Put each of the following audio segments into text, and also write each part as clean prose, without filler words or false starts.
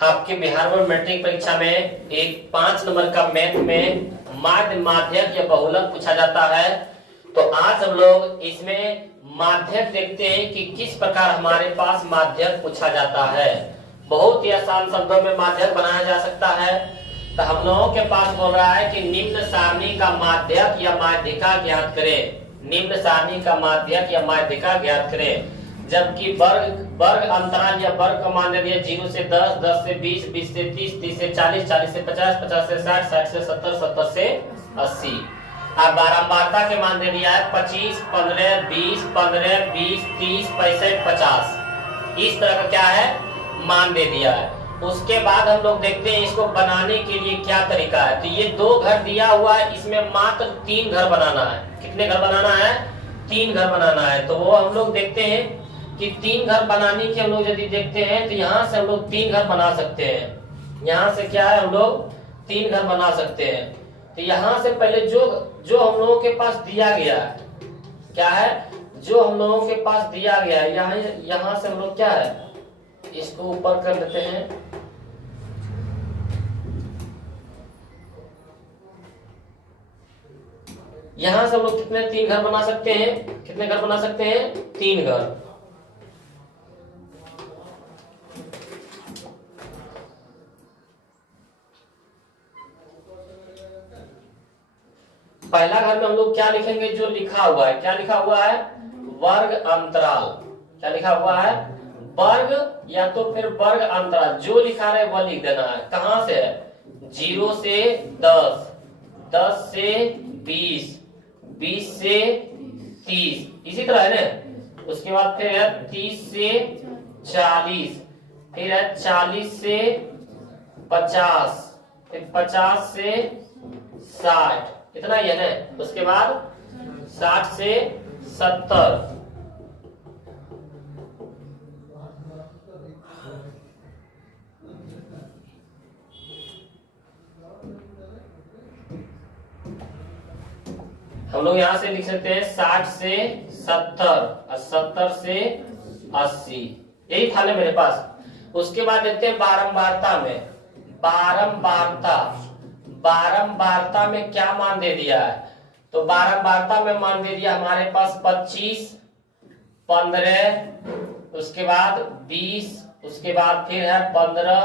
आपके Bihar board matric परीक्षा में एक 5 नंबर का मैथ में माध्य माध्यक या बहुलक पूछा जाता है। तो आज हम लोग इसमें माध्यक देखते हैं कि किस प्रकार हमारे पास माध्यक पूछा जाता है। बहुत ही आसान शब्दों में माध्यक बनाया जा सकता है। तो हम लोगों के पास बोल रहा है कि निम्न सारणी का माध्यक या माध्यिका ज्ञात करें। निम्न सारणी का माध्यक या माध्यिका ज्ञात करें। जबकि वर्ग अंतराल या वर्ग का मान दे दिया 0 से 10, 10 से 20, 20 से 30, 30 से 40, 40 से 50, 50 से 60, 60 से 70, 70 से 80। अब बारंबारता के मान दे दिया है 25, 15, 20, 15, 20, 30, 65, 50। इस तरह का क्या है मान दे दिया है। उसके बाद हम लोग देखते हैं इसको बनाने के लिए क्या तरीका है। तो ये 2 घर दिया हुआ है, इसमें मात्र 3 घर बनाना है। कितने घर बनाना है? 3 घर बनाना है। तो वो हम लोग देखते हैं कि 3 घर बनाने के हम लोग यदि देखते हैं तो यहाँ से हम लोग 3 घर बना सकते हैं। यहाँ से क्या है हम लोग 3 घर बना सकते हैं। तो यहाँ से पहले जो हम लोगों के पास दिया गया है क्या है, जो हम लोगों के पास दिया गया है यहाँ से हम लोग क्या है इसको ऊपर कर देते हैं। यहाँ से हम लोग कितने 3 घर बना सकते हैं? कितने घर बना सकते हैं? 3 घर। पहला घर में हम लोग क्या लिखेंगे? जो लिखा हुआ है, क्या लिखा हुआ है? वर्ग अंतराल। क्या लिखा हुआ है? वर्ग या तो फिर वर्ग अंतराल। जो लिखा रहे वह लिख देना है। कहां से है? 0 से 10, 10 से 20, 20 से 30, इसी तरह है ना। उसके बाद फिर है 30 से 40, फिर है 40 से 50, फिर 50 से 60, इतना ही है ना। उसके बाद 60 से 70, हम लोग यहां से लिख सकते हैं 60 से 70 और 70 से 80। यही था ना मेरे पास। उसके बाद देखते हैं बारंबारता में। बारंबारता में क्या मान दे दिया है? तो बारंबारता में मान दे दिया हमारे पास 25, 15, उसके बाद 20, उसके बाद फिर है 15,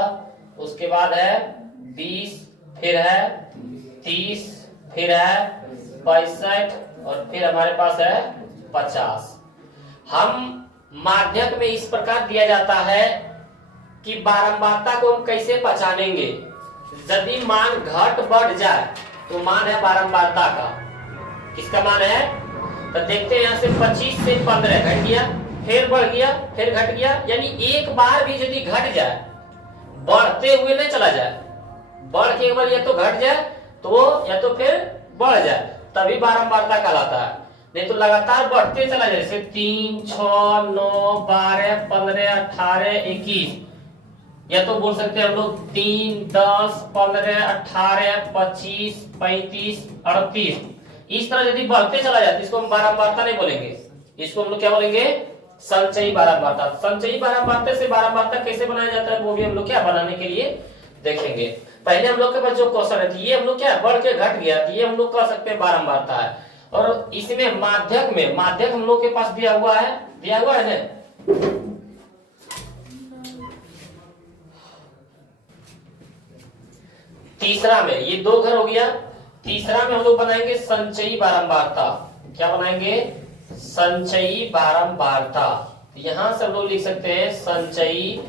उसके बाद है 20, फिर है 30, फिर है 65 और फिर हमारे पास है 50। हम माध्यक में इस प्रकार दिया जाता है कि बारंबारता को हम कैसे पहचानेंगे। यदि मान घट बढ़ जाए तो मान है बारंबारता का। किसका मान है? तो देखते हैं यहाँ से 25 से 15 घट गया, फिर बढ़ गया, फिर घट गया। यानी एक बार भी यदि घट जाए, बढ़ते हुए नहीं चला जाए, बढ़ के एक बार या तो घट जाए तो या तो फिर बढ़ जाए, तभी बारंबारता कहलाता है। नहीं तो लगातार बढ़ते चला जाए, जैसे 3, 6, 9, 12, 15, 18, 21, या तो बोल सकते हैं हम लोग 3, 10, 15, 18, 25, 35, 38। इस तरह यदि बढ़ते चला जाए इसको हम बारंबारता नहीं बोलेंगे, इसको हम लोग क्या बोलेंगे? संचयी बारंबारता। संचयी बारंबारता से बारंबारता कैसे बनाया जाता है वो भी हम लोग क्या बनाने के लिए देखेंगे। पहले हम लोग के पास जो क्वेश्चन है ये हम लोग क्या बढ़ के घट गया, ये हम लोग कह सकते हैं बारंबारता है। और इसमें माध्यक हम लोग के पास दिया हुआ है ना। तीसरा में ये 2 घर हो गया। तीसरा में हम लोग बनाएंगे संचयी बारंबारता। क्या बनाएंगे? संचयी बारंबारता। यहां से हम लोग लिख सकते हैं संचयी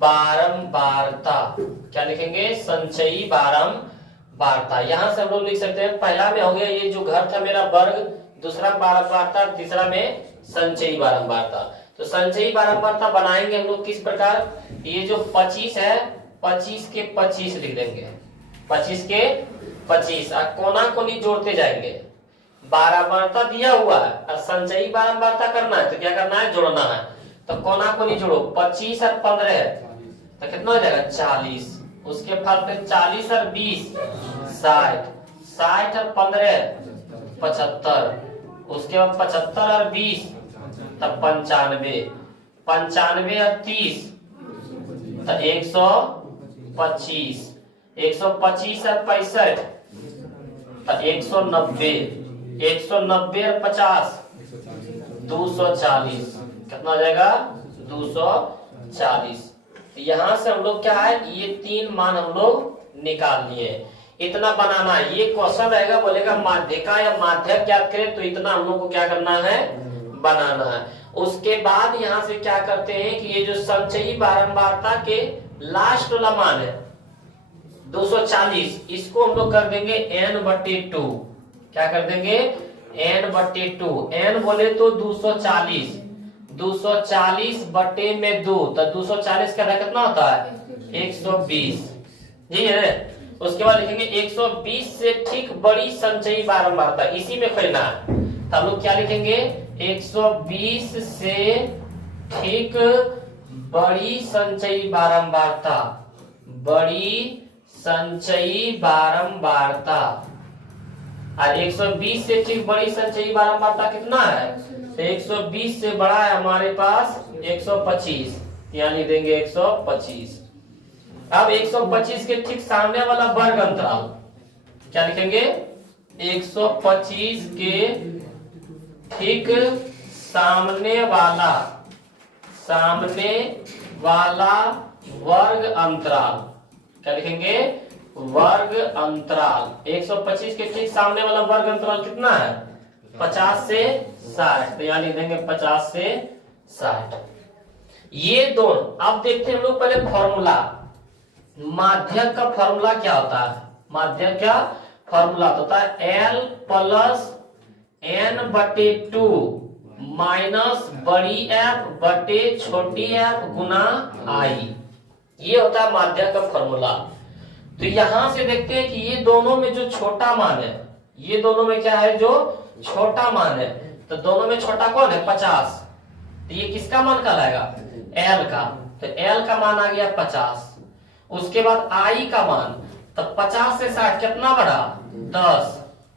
बारंबारता। क्या लिखेंगे? संचयी बारंबारता। यहां से हम लोग लिख सकते हैं पहला में हो गया ये जो घर था मेरा वर्ग, दूसरा बारंबारता, तीसरा में संचयी बारंबारता। तो संचयी बारंबारता बनाएंगे हम लोग किस प्रकार? ये जो 25 है 25 के 25 लिख देंगे, 25 के 25 और कोना कोनी जोड़ते जाएंगे। बारंबारता दिया हुआ है और संचयी बारंबारता करना है तो क्या करना है? जोड़ना है। तो कोना कोनी जोड़ो, 25 और 15 तो कितना हो जाएगा? 40। उसके बाद फिर 40 और 20 60, 60 और 15 75, उसके बाद 75 और 20 तब 95, 95 और 30 तो 120। 25, 125 है 65, 190, 190 और 50, 240, कितना हो जाएगा 240। तो यहाँ से हम लोग क्या है, ये 3 मान हम लोग निकाल लिए। इतना बनाना है, ये क्वेश्चन रहेगा, बोलेगा माध्यिका या माध्यक ज्ञात करें, तो इतना हम लोग को क्या करना है, बनाना है। उसके बाद यहाँ से क्या करते हैं कि ये जो संचयी बारंबारता के लास्ट वाला मान है 240, इसको हम लोग कर देंगे n/2। क्या कर देंगे, n/2। n बोले तो 240, 240 बटे में 2, तो 240 का कितना होता है 120, जी है। उसके बाद लिखेंगे 120 से ठीक बड़ी संचयी बारंबारता, इसी में खोजना है। तो हम लोग क्या लिखेंगे, 120 से ठीक बड़ी संचयी बारंबारता, बड़ी संचयी बारंबारता। और 120 से ठीक बड़ी संचयी बारंबारता कितना है, तो 120 से बड़ा है हमारे पास 125, यानी देंगे 125। अब 125 के ठीक सामने वाला वर्ग अंतराल क्या लिखेंगे, 125 के ठीक सामने वाला वर्ग अंतराल, क्या लिखेंगे, वर्ग अंतराल। 125 के ठीक सामने वाला वर्ग अंतराल कितना है, 50 से 60, तो यानी देंगे 50 से 60। ये दोनों, अब देखते हैं हम लोग पहले फॉर्मूला। माध्यक का फॉर्मूला क्या होता है, माध्यक का फॉर्मूला होता है L प्लस n/2 माइनस बड़ी f बटे छोटी f गुना I। ये होता है माध्यक का फॉर्मूला। तो यहां से देखते हैं कि ये दोनों में जो छोटा मान है, ये दोनों में क्या है, जो छोटा मान है, तो दोनों में छोटा कौन है 50, तो ये किसका मान कहलाएगा, L का। तो L का मान आ गया 50। उसके बाद I का मान, तो 50 से 60 कितना बढ़ा 10,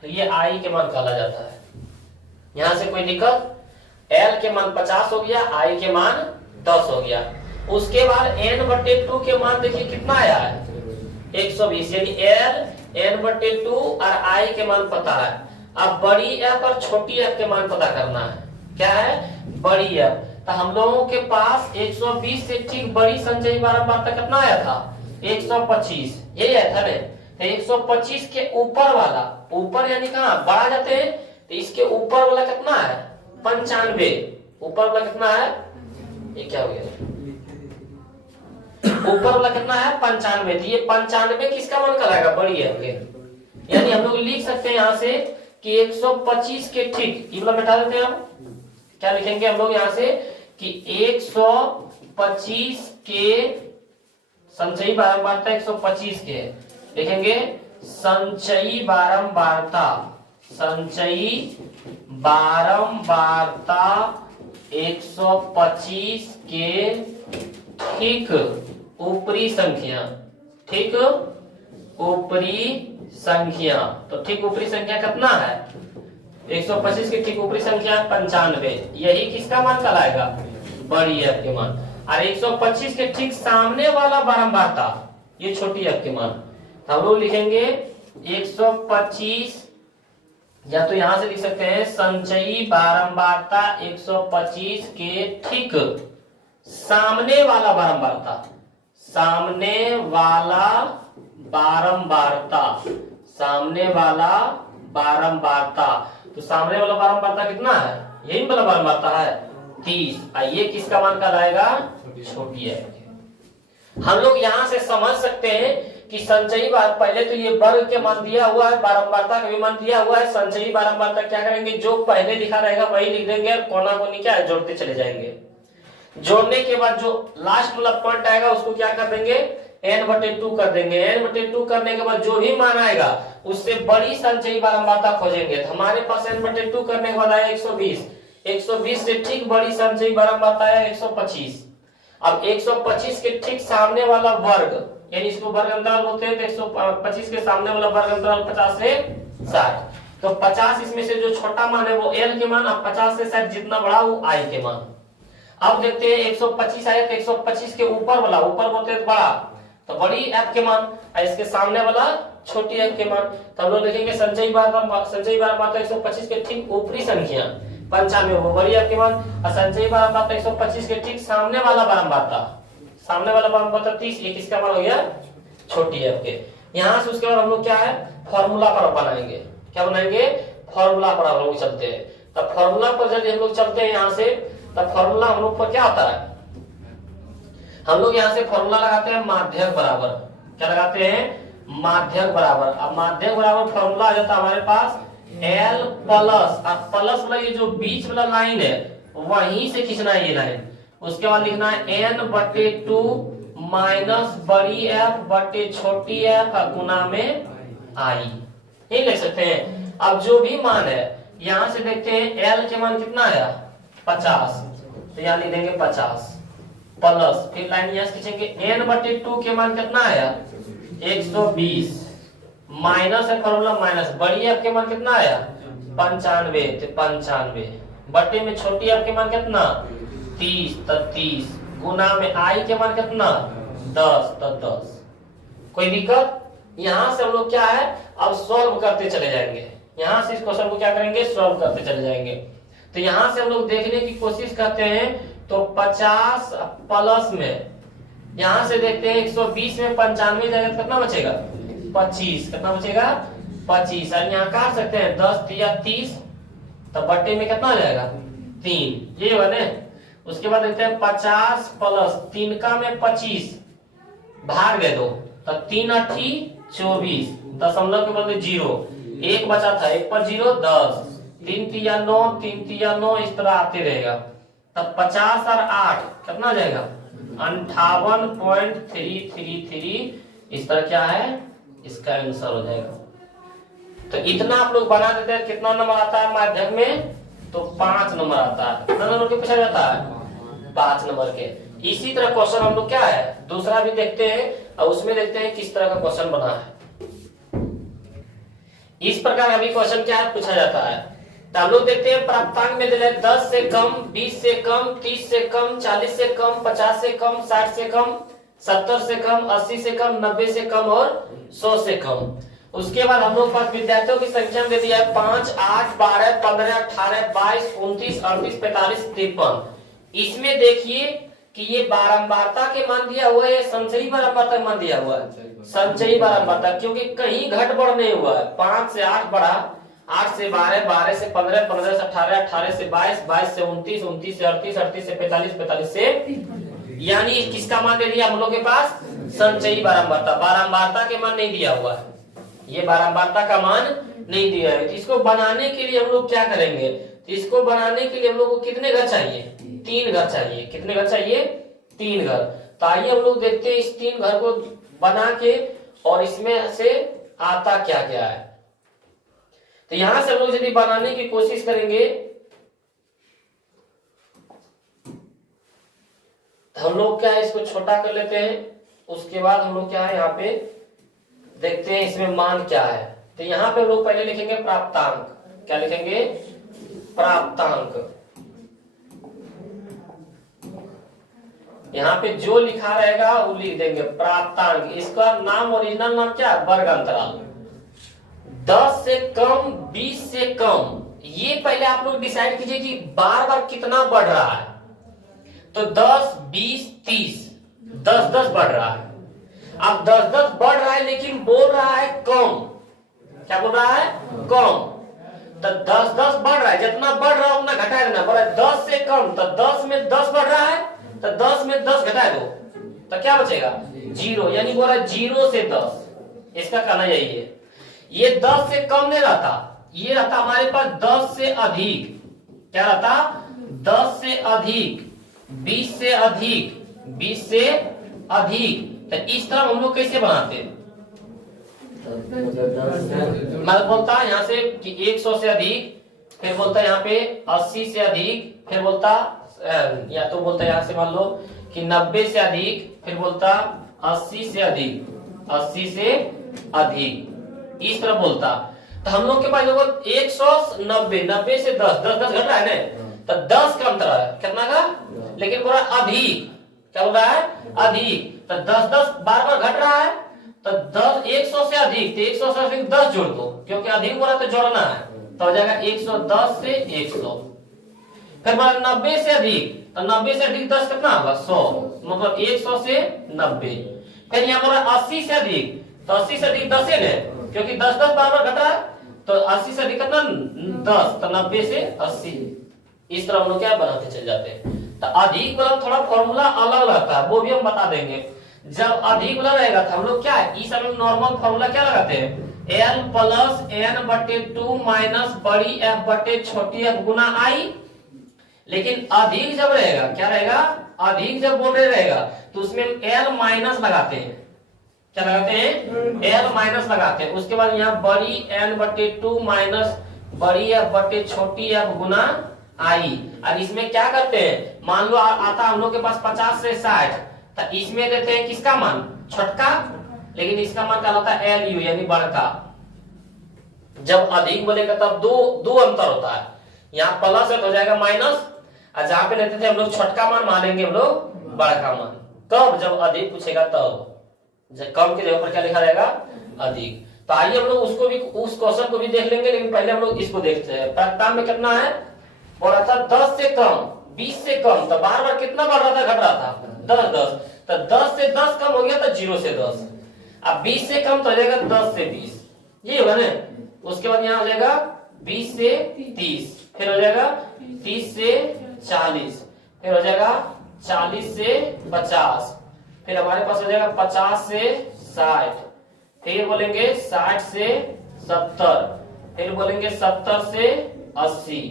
तो ये I के मान कहला जाता है। यहां से कोई दिक्कत, L के मान 50 हो गया, I के मान 10 हो गया। उसके बाद n/2 के मान देखिए कितना आया है 120, यानी L n/2 और I के मान पता है। अब बड़ी f और छोटी f के मान पता करना है, क्या है, बड़ी f। तो हम लोगों के पास 120 से ठीक बड़ी संचयी बारंबारता कितना आया था 125, यही आया था। तो 125 के ऊपर वाला, ऊपर यानी कहाँ बढ़ा जाते हैं, तो इसके ऊपर वाला कितना है 95, ऊपर वाला कितना है, ये क्या हो गया, ऊपर वाला कितना है 95, तो ये 95 किसका मान कहलाएगा, बड़ी है। यानी हम लोग लिख सकते हैं यहाँ से कि 125 के ठीक, ये वाला बैठा देते हैं हम, क्या लिखेंगे हम लोग यहाँ से कि 125 के संचयी बारंबारता 125 के लिखेंगे, संचयी बारंबारता, संचयी बारंबारता 125 के ठीक ऊपरी संख्या, ठीक ऊपरी संख्या। तो ठीक ऊपरी संख्या कितना है 125 की ठीक ऊपरी संख्या 95, यही किसका मान कहलाएगा, बड़ी f के मान। और 125 के ठीक सामने वाला बारंबारता, ये छोटी f के मान। तो हम लोग लिखेंगे 125, या तो यहां से लिख सकते हैं संचयी बारंबारता 125 के ठीक सामने वाला बारंबारता, सामने वाला बारंबारता, सामने वाला बारंबारता। तो सामने वाला बारंबारता कितना है, यही वाला बारंबारता है 30, ये किसका मान कहलाएगा, छोटी है। हम लोग यहाँ से समझ सकते हैं कि संचयी बार, पहले तो ये वर्ग के मान दिया हुआ है, बारंबारता का भी मान दिया हुआ है। संचयी बारंबारता क्या करेंगे, जो पहले लिखा रहेगा वही लिख देंगे, कोना कोनी क्या है जोड़ते चले जाएंगे। जोड़ने के बाद जो लास्ट वाला पॉइंट आएगा उसको क्या कर देंगे, n/2 कर देंगे। n/2 करने के बाद जो भी मान आएगा उससे बड़ी संचयी बारंबारता खोजेंगे। तो हमारे पास n/2 करने के बाद आया 120, 120 से ठीक बड़ी संचयी बारंबारता आया 125। अब 125 के ठीक सामने वाला वर्ग, यानी इसको वर्ग अंतराल बोलते हैं, तो 125 के सामने वाला वर्ग अंतराल 50 से 60। तो 50 इसमें से जो छोटा मान है वो L के मान, अब 50 से 60 जितना बड़ा वो I के मान। अब देखते हैं 125 आया, तो 125 के ऊपर वाला, ऊपर बोलते हैं बड़ा, तो बड़ी एफ के मान और इसके सामने वाला छोटी एफ के मान। तो हम लोग लिखेंगे संचयी बारंबारता 125 के ठीक ऊपरी संख्या 95 वो बड़ी एफ के मान, और संचयी बारंबारता 125 के ठीक सामने वाला बारंबारता 30, ये किसका मान हो गया? छोटी एफ के। यहाँ से उसके बाद हम लोग क्या है फॉर्मूला पर बनाएंगे। क्या बनाएंगे? फॉर्मूला पर हम लोग चलते हैं। तब फॉर्मूला पर जब हम लोग चलते हैं यहाँ से, तब फॉर्मूला हम लोग पर क्या होता है? हम लोग यहाँ से फॉर्मूला लगाते हैं माध्यक बराबर। क्या लगाते हैं? माध्यक बराबर। अब माध्यक बराबर फॉर्मूला आ जाता है हमारे पास L प्लस, अब प्लस वाला ये जो बीच वाला लाइन है वहीं से खींचना है ये लाइन। उसके बाद लिखना है n/2 माइनस बड़ी एफ बटे छोटी एफ गुना में आई। ये लिख सकते हैं। अब जो भी मान है यहां से देखते हैं L के मान कितना आया? 50, तो यहाँ लिख देंगे 50 प्लस, फिर लाइन यहां से खींचेंगे n/2 के मान कितना आया? 120 माइनस है फॉर्मूला माइनस, बड़ी एफ के मान कितना आया? 95, तो 95 बटे में छोटी एफ के मान कितना? 30, तो 30 गुना में आई के मान कितना? 10, तो 10। कोई दिक्कत? यहां से हम लोग क्या है अब सॉल्व करते चले जाएंगे। यहां से इस क्वेश्चन को क्या करेंगे? सॉल्व करते चले जाएंगे। तो यहां से हम लोग देखने की कोशिश करते हैं, तो 50 प्लस में यहां से देखते हैं 120 में 95 जाएगा तो कितना बचेगा? 25। कितना बचेगा? 25। और यहाँ काट सकते हैं 10 या 30, तो बट्टे में कितना आ जाएगा? 3। ये बने। उसके बाद देखते हैं 50 प्लस 3 का में 25 भाग दे दो, तो 3 8 24 दशमलव के बदले 0, 1 बचा था 1 पर 0 10, 3 3 9 3 3 9 इस तरह आते रहेगा। तब 50 और 8 कितना हो जाएगा? 58.333। इस तरह क्या है इसका आंसर हो जाएगा। तो इतना आप लोग बना देते हैं। कितना नंबर आता है माध्यक में? तो 5 नंबर आता है। कितना नंबर के पूछा जाता है? 5 नंबर के। इसी तरह क्वेश्चन हम लोग क्या है दूसरा भी देखते हैं, और उसमें देखते हैं किस तरह का क्वेश्चन बना है। इस प्रकार अभी क्वेश्चन क्या है पूछा जाता है। तो हम लोग देखते हैं प्राप्तांक में दिले 10 से कम, 20 से कम, 30 से कम, 40 से कम, 50 से कम, 60 से कम, 70 से कम, 80 से कम, 90 से कम और 100 से कम। उसके बाद हम लोग पास विद्यार्थियों की संख्या दे दिया है 5, 8, 12, 15, 18, 22, 29, 38, 45, 53। इसमें देखिए कि ये बारंबारता के मान दिया हुआ है, संचयी बारंबारता के मान दिया हुआ है। संचयी बारंबारता क्योंकि कहीं घट बढ़ नहीं हुआ है। 5 से 8 बढ़ा, 8 से 12, 12 से 15, 15 से 18, 18 से 22, 22 से 29, 29 से 38, 38 से 45, 45 से, यानी किसका मान दे दिया हम लोग के पास? संचयी बारंबारता। बारंबारता के मान नहीं दिया हुआ है, ये बारंबारता का मान नहीं दिया है। इसको बनाने के लिए हम लोग क्या करेंगे? इसको बनाने के लिए हम लोग को कितने घर चाहिए? 3 घर चाहिए। कितने घर चाहिए? 3 घर। तो आइए हम लोग देखते हैं इस 3 घर को बना के और इसमें से आता क्या क्या है। तो यहां से हम लोग यदि बनाने की कोशिश करेंगे तो हम लोग क्या है इसको छोटा कर लेते हैं। उसके बाद हम लोग क्या है यहाँ पे देखते हैं इसमें मान क्या है। तो यहाँ पे हम लोग पहले लिखेंगे प्राप्तांक। क्या लिखेंगे? प्राप्तांक। यहाँ पे जो लिखा रहेगा वो लिख देंगे प्राप्तांक। इसका नाम ओरिजिनल नाम क्या है? वर्ग अंतराल। 10 से कम, 20 से कम, ये पहले आप लोग डिसाइड कीजिए कि बार बार कितना बढ़ रहा है। तो 10, 20, 30, 10 10 बढ़ रहा है। अब 10 10 बढ़ रहा है लेकिन बोल रहा है कम। क्या बोल रहा है? कम। तो 10 10 बढ़ रहा है, जितना बढ़ रहा है उतना घटा देना। बोला 10 से कम, तो 10 में 10 बढ़ रहा है, तो 10 में 10 घटा दो, तो क्या बचेगा? 0। यानी बोला 0 से 10। इसका कहना यही है। ये 10 से कम नहीं रहता, ये रहता हमारे पास 10 से अधिक। क्या रहता? 10 से अधिक, 20 से अधिक, 20 से अधिक। तो इस तरह हम लोग कैसे बनाते हैं? मैं बोलता यहाँ से कि 100 से अधिक, फिर बोलता यहाँ पे 80 से अधिक, फिर बोलता या तो बोलता यहाँ से मान लो कि 90 से अधिक, फिर बोलता 80 से अधिक, 80 से अधिक, इस तरह बोलता। तो हम लोग के पास देखो 190, 90 से 10, 10 10 घट रहा है ना, तो 10 का अंतर है। कितना का? लेकिन पूरा अधिक, क्या बोल रहा है? अधिक। तो 10 बार बार घट रहा है, तो 10 100 से अधिक, तो 100 से अधिक 10 जोड़ दो, क्योंकि अधिक बोला तो जोड़ना है, तो हो जाएगा 110 से 100। फिर बोला 90 से अधिक, तो 90 से अधिक 10 कितना होगा? 100, मतलब 100 से 90। फिर यहाँ बोला 80 से अधिक, तो 80 से अधिक 10 है, क्योंकि 10 बार बार घट रहा है, तो 80 से अधिक कितना? 10, तो 90 से 80। इस तरह हम लोग क्या बनाते चल जाते हैं। तो अधिक वाला थोड़ा फॉर्मूला अलग रहता है, वो भी हम बता देंगे। जब अधिक वाला रहेगा तो हम लोग क्या है, इस समय नॉर्मल फॉर्मूला क्या लगाते हैं? L प्लस n/2 माइनस बड़ी F बटे छोटी f गुना I। लेकिन अधिक जब रहेगा, क्या रहेगा? अधिक जब बोल रहे रहेगा तो उसमें L माइनस लगाते हैं। क्या लगाते हैं? L माइनस लगाते हैं। उसके बाद यहाँ बड़ी n/2 माइनस बड़ी f बटे छोटी f गुना I। और इसमें क्या करते हैं, मान लो आता हम लोग के पास 50 से 60, तो इसमें देते हैं किसका मान? छोटका, लेकिन इसका मान क्या होता है? LU यानी बड़का। जब अधिक बोलेगा तब दो अंतर होता है, यहाँ प्लस है तो हो जाएगा माइनस, और जहां पे लेते थे हम लोग छोटका मान मानेंगे हम लोग बड़का मान। तब जब अधिक पूछेगा तब कम की जगह पर क्या लिखा रहेगा? अधिक। तो आइए हम लोग उसको भी, उस क्वेश्चन को भी देख लेंगे, लेकिन पहले हम लोग इसको देखते हैं। प्राप्तांक में कितना है? बोला था 10 से कम, 20 से कम, तो बार बार कितना बढ़ रहा था? घट रहा था 10। तो 10 से 10 कम हो गया तो 0 से 10। अब 20 से कम तो हो जाएगा 10 से 20, ये होगा ना। उसके बाद यहाँ हो जाएगा 20 से 30, फिर हो जाएगा 30 से 40, फिर हो जाएगा 40 से 50, फिर हमारे पास हो जाएगा 50 से 60, फिर बोलेंगे 60 से 70, फिर बोलेंगे 70 से 80,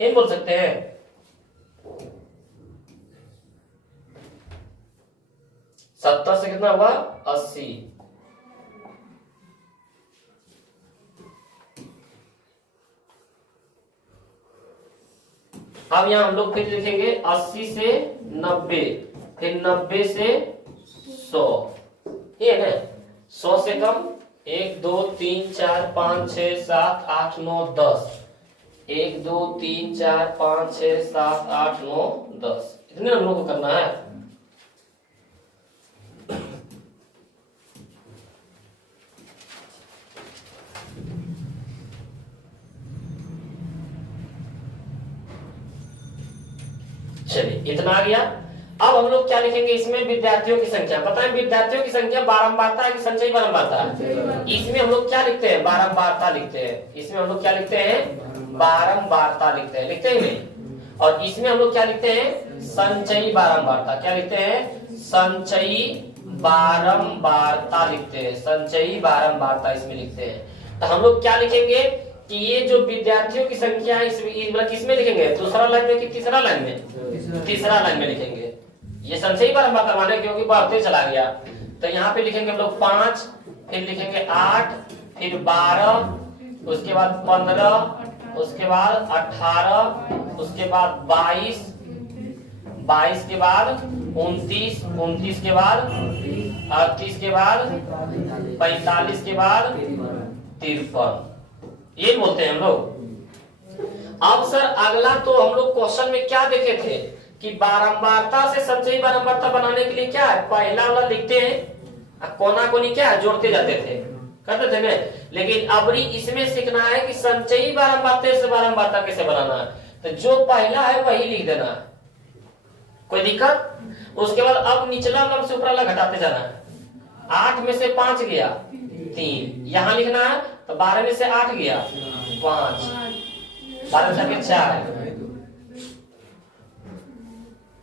ये बोल सकते हैं। 70 से कितना हुआ? 80। अब यहाँ हम लोग फिर लिखेंगे 80 से 90, फिर 90 से 100, ये है 100 से कम 1 2 3 4 5 6 7 8 9 10, 1 2 3 4 5 6 7 8 9 10, इतने हम लोग को करना है। चलिए इतना आ गया। अब हम लोग क्या लिखेंगे इसमें? विद्यार्थियों की संख्या। पता है विद्यार्थियों की संख्या बारंबारता है कि संचयी बारंबारता है? इसमें हम लोग क्या लिखते हैं? बारंबारता लिखते हैं। इसमें हम लोग क्या लिखते हैं? बारंबारता लिखते हैं, लिखते हैं नहीं। और इसमें हम लोग क्या लिखते हैं? संचयी बारंबारता। क्या लिखते हैं? संचयी बारंबारता लिखते हैं, संचयी बारंबारता इसमें लिखते हैं। तो हम लोग क्या लिखेंगे कि ये जो विद्यार्थियों की संख्या है मतलब किसमें लिखेंगे? दूसरा लाइन में कि तीसरा लाइन में? तीसरा लाइन में लिखेंगे। ये संचयी बारंबारता माने क्योंकि बढ़ते चला गया। तो यहाँ पे लिखेंगे हम लोग 5, फिर लिखेंगे 8, फिर 12, उसके बाद 15, उसके बाद 18, उसके बाद 22, 22 के बाद 29, 29 के बाद 38 के बाद 45 के बाद 53, ये बोलते हैं हम लोग। अब सर अगला तो हम लोग क्वेश्चन में क्या देखे थे कि बारंबारता से संचयी बारंबारता बनाने के लिए क्या है? पहला वाला लिखते हैं, कोना कोनी क्या है? जोड़ते जाते थे, करते थे ना। लेकिन अब इसमें सीखना है कि संचयी बारंबारता से बारंबारता कैसे बनाना है। तो जो पहला है वही लिख देना है, कोई दिक्कत? उसके बाद अब निचला क्रम से ऊपर वाला घटाते जाना है। 8 में से 5 गया 3, यहाँ लिखना है। तो 12 में से 8 गया 5, 12 में से 4,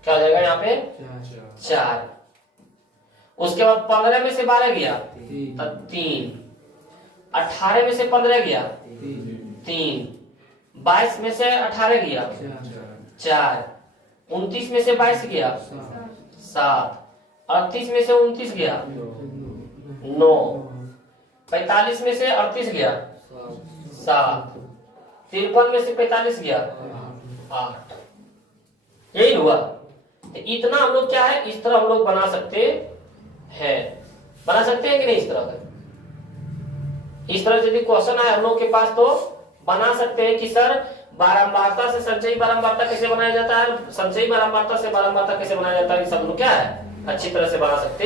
क्या हो जाएगा यहाँ पे? 4। उसके बाद 15 में से 12 गया तो 3, 18 में से 15 गया 3, 22 में से 18 गया 4, 29 में से 22 गया 7, 38 में से 29 गया 9, 45 में से 38 गया 7, 53 में से 45 गया 8, यही हुआ। तो इतना हम लोग क्या है, इस तरह हम लोग बना सकते हैं। बना सकते हैं कि नहीं? इस तरह का, इस तरह यदि क्वेश्चन आए हम लोग के पास तो बना सकते हैं कि सर बारंबारता से संचयी बारंबारता कैसे बनाया जाता है, संचयी बारंबारता से बारंबारता कैसे बनाया जाता है, सब लोग क्या है अच्छी तरह से बना सकते,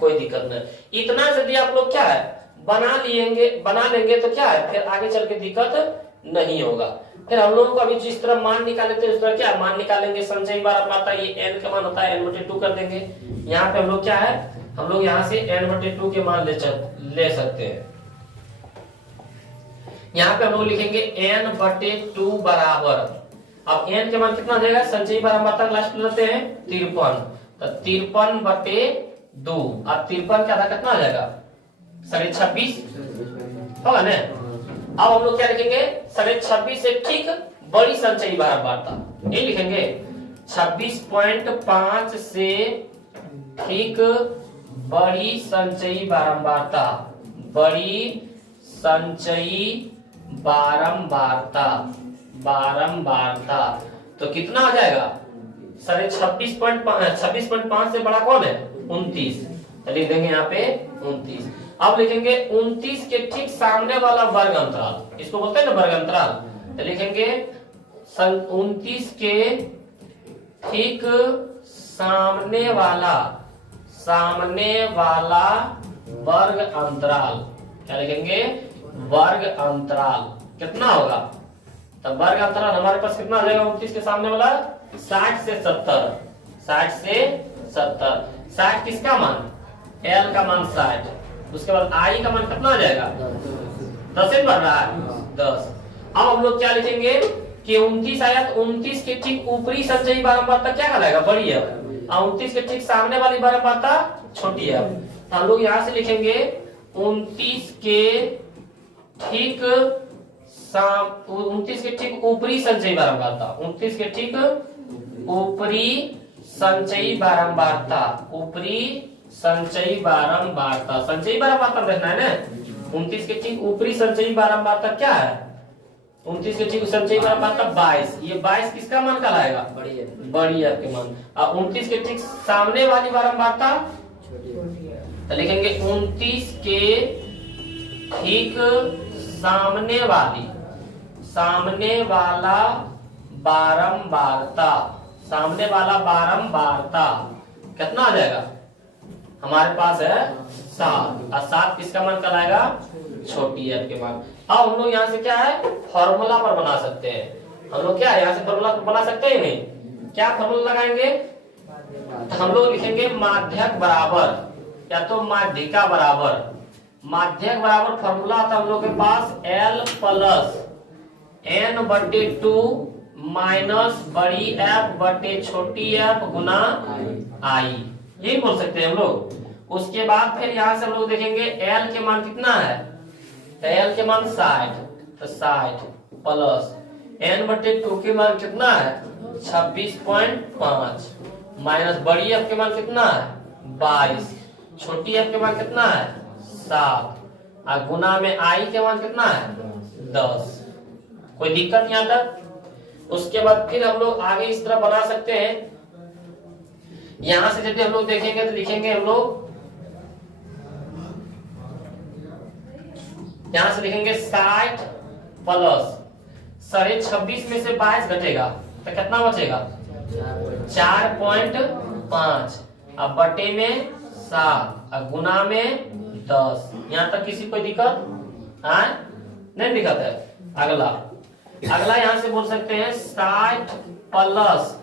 कोई दिक्कत नहीं। इतना यदि आप लोग क्या है बना लेंगे तो क्या है फिर आगे चल के दिक्कत नहीं होगा। फिर हम लोगों को अभी जिस तरह मान निकाले थे उस तरह क्या मान निकालेंगे, संचयी बारंबारता ये n का मान होता है n/2 कर देंगे। यहाँ पे हम लोग क्या है हम लोग यहाँ से n/2 के मान ले सकते हैं। यहाँ पे हम लोग लिखेंगे n/2 बराबर, अब n के मान कितना हो जाएगा, संचयी बारंबारता लास्ट में लेते हैं 53, तो 53/2, अब 53 का आधा कितना हो जाएगा 26.5 होगा ना। अब हम लोग क्या लिखेंगे 26.5 से ठीक बड़ी संचयी बारंबारता, ये लिखेंगे 26.5 से ठीक बड़ी संचयी बारंबारता, बड़ी संचयी बारंबारता तो कितना हो जाएगा 26.5 से बड़ा कौन है 29, तो लिख देंगे यहाँ पे 29। अब लिखेंगे 29 के ठीक सामने वाला वर्ग अंतराल, इसको बोलते हैं ना वर्ग अंतराल, तो लिखेंगे 29 के ठीक सामने वाला वर्ग अंतराल, क्या लिखेंगे वर्ग अंतराल कितना होगा, तो वर्ग अंतराल हमारे पास कितना आ जाएगा 29 के सामने वाला 60 से 70, 60 किसका मान L का मान 60, उसके बाद I का मान कितना आ जाएगा 10 से बढ़ रहा है 10। अब हम लोग क्या लिखेंगे कि 29 आया तो 29 के ठीक ऊपरी संचयी बारंबारता क्या कहलाएगा बड़ी है, और 29 के ठीक सामने वाली बारंबारता छोटी है। तो हम लोग यहाँ से लिखेंगे 29 के ठीक ऊपरी संचयी बारंबारता, 29 के ठीक ऊपरी संचयी बारंबारता, संचयी बारंबारता देखना है ना। 29 के ठीक ऊपरी संचयी बारंबारता क्या है, 29 के ठीक संचयी बारंबारता 22, ये 22 किसका मान कहलाएगा बड़ी है के मान, और 29 के ठीक सामने वाली बारंबारता तो लिखेंगे 29 के ठीक सामने वाला बारंबारता कितना आ जाएगा हमारे पास है 7, और 7 किसका मान कहलाएगा छोटी f के मान। अब हम लोग यहाँ से क्या है फॉर्मूला पर बना सकते हैं, हम लोग क्या है यहाँ से फॉर्मूला बना सकते हैं नहीं, क्या फॉर्मूला लगाएंगे, तो हम लोग लिखेंगे माध्यक बराबर या तो माध्यिका बराबर, माध्यक बराबर फॉर्मूला आता है हम लोग के पास L प्लस n/2 माइनस बड़ी f बटे छोटी f गुना I, यही बोल सकते हैं हम लोग। उसके बाद फिर यहाँ से हम लोग देखेंगे L के मान कितना है, तो L के मान 60, तो 60 प्लस n/2 के मान कितना है 26.5 माइनस बड़ी f के मान कितना है 22, छोटी f के मान कितना है 7, और गुना में I के मान कितना है 10। कोई दिक्कत यहाँ तक। उसके बाद फिर हम लोग आगे इस तरह बना सकते हैं, यहां से यदि हम लोग देखेंगे तो लिखेंगे हम लोग यहां से लिखेंगे 60 प्लस 26.5 में से 22 घटेगा तो कितना बचेगा 4.5, अब बटे में 7 और गुना में 10। यहाँ तक किसी कोई दिक्कत नहीं दिक्कत है। अगला यहाँ से बोल सकते हैं 60 प्लस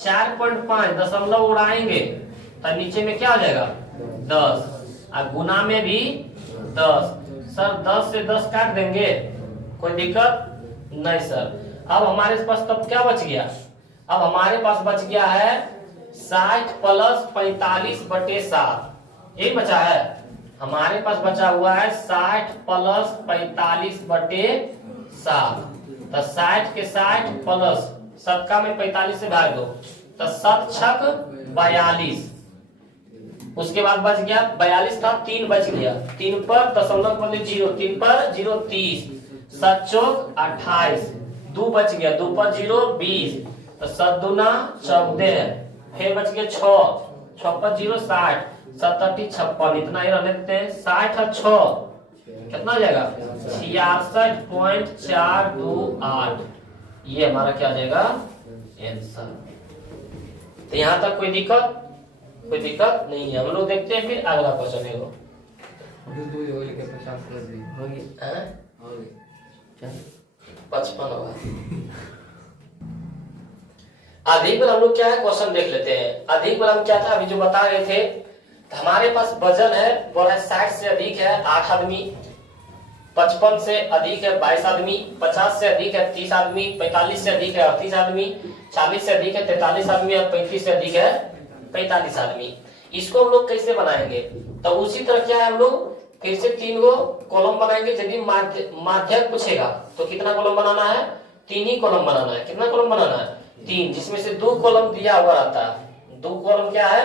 4.5 दशमलव उड़ाएंगे तो नीचे में क्या हो जाएगा 10 और गुना में भी 10। सर 10 से 10 काट देंगे, कोई दिक्कत नहीं सर। अब हमारे पास तब क्या बच गया, अब हमारे पास बच गया है 60 प्लस 45 बटे 7, यही बचा है हमारे पास, बचा हुआ है 60 प्लस 45 बटे 7। तो 60 के 60 प्लस 7 का में 45 से भाग दो तो 7 छक 42, उसके बाद बच गया 42 का 3 बच गया, 3 पर दशमलव बदले 0, 3 पर 0 30, 7 चौक 28, 2 बच गया, 2 पर 0 20, तो 7 दूना 14, फिर बच गया 6, 6 पर 0 60, 7 अट्ठी 56, इतना ही रहने देते हैं। 60 और 6 कितना हो जाएगा 66.428, ये हमारा क्या आ जाएगा आंसर। तो यहाँ तक कोई दिक्कत नहीं है। हम लोग देखते हैं फिर अगला क्वेश्चन है वो 55 होगा। अधिक बल हम लोग क्या है क्वेश्चन देख लेते हैं। अधिक बल हम क्या था अभी जो बता रहे थे, तो हमारे पास वजन है वो है 60 से अधिक है 8 आदमी, 55 से अधिक है 22 आदमी, 50 से अधिक है 30 आदमी, 45 से अधिक है 38 आदमी, 40 से अधिक है 43 आदमी और 35 से अधिक है 45 आदमी। इसको हम लोग कैसे बनाएंगे? तो उसी तरह क्या है हम लोग फिर से 3 गो कॉलम बनाएंगे। यदि माध्यक पूछेगा तो कितना कॉलम बनाना है? 3 ही कॉलम बनाना है। कितना कॉलम बनाना है? 3, जिसमें से 2 कॉलम दिया हुआ रहता है। 2 कॉलम क्या है?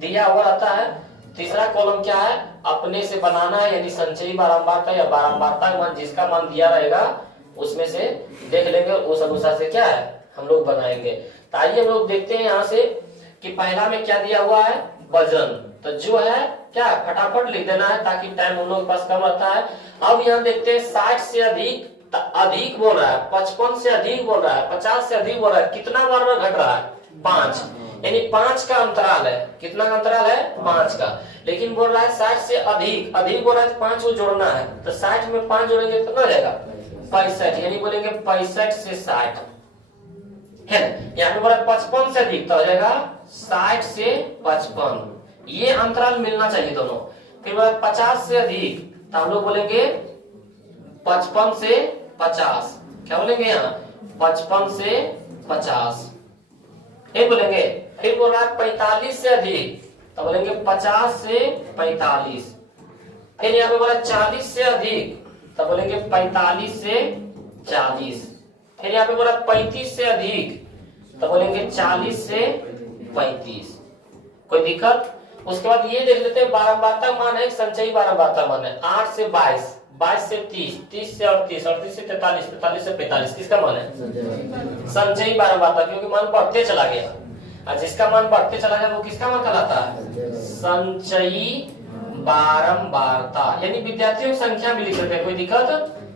दिया हुआ रहता है। तीसरा कॉलम क्या है? अपने से बनाना है, यानी संचयी बारंबारता या बारंबारता का मान जिसका मान दिया रहेगा उसमें से देख लेंगे और उस अनुसार से क्या है हम लोग बनाएंगे। तो आइए हम लोग देखते हैं यहाँ से कि पहला में क्या दिया हुआ है? वजन। तो जो है क्या फटाफट लिख देना है ताकि टाइम हम लोग के पास कम रहता है। अब यहाँ देखते हैं 60 से अधिक बोल रहा है, 55 से अधिक बोल रहा है, 50 से अधिक बोल रहा है। कितना बार घट रहा है? 5, यानी 5 का अंतराल है। कितना का अंतराल है? 5 का। लेकिन बोल रहा है 60 से अधिक बोल रहा है, 5 को जोड़ना है। तो 60 में 5 जोड़ेंगे कितना हो जाएगा? 65, यानी बोलेंगे 65 से 60 है। यहाँ पे बोला 55 से अधिक तो हो जाएगा 60 से 55, ये अंतराल मिलना चाहिए दोनों। फिर बोला 50 से अधिक तो हम लोग बोलेंगे 55 से 50। क्या बोलेंगे यहाँ? 55 से 50 ये बोलेंगे। फिर बोल रहा है 45 से अधिक तो बोलेंगे 50 से 45। फिर यहाँ पे बोला 40 से अधिक तो बोलेंगे 45 से 40। फिर यहाँ पे बोला 35 से अधिक तो बोलेंगे 40 से 35। कोई दिक्कत? उसके बाद ये देख लेते हैं बारंबारता मान है, संचयी बारंबारता मान है 8 से 22, 22 से 30, 30 से 38, 38 से 43, 43 से 45। किसका मान है? संचयी बारंबारता, क्योंकि मान बढ़ते चला गया और जिसका मान बढ़ते चला गया वो किसका मान कहलाता है? संचयी बारंबारता। यानी विद्यार्थियों की संख्या भी लिख सकते हैं। कोई दिक्कत?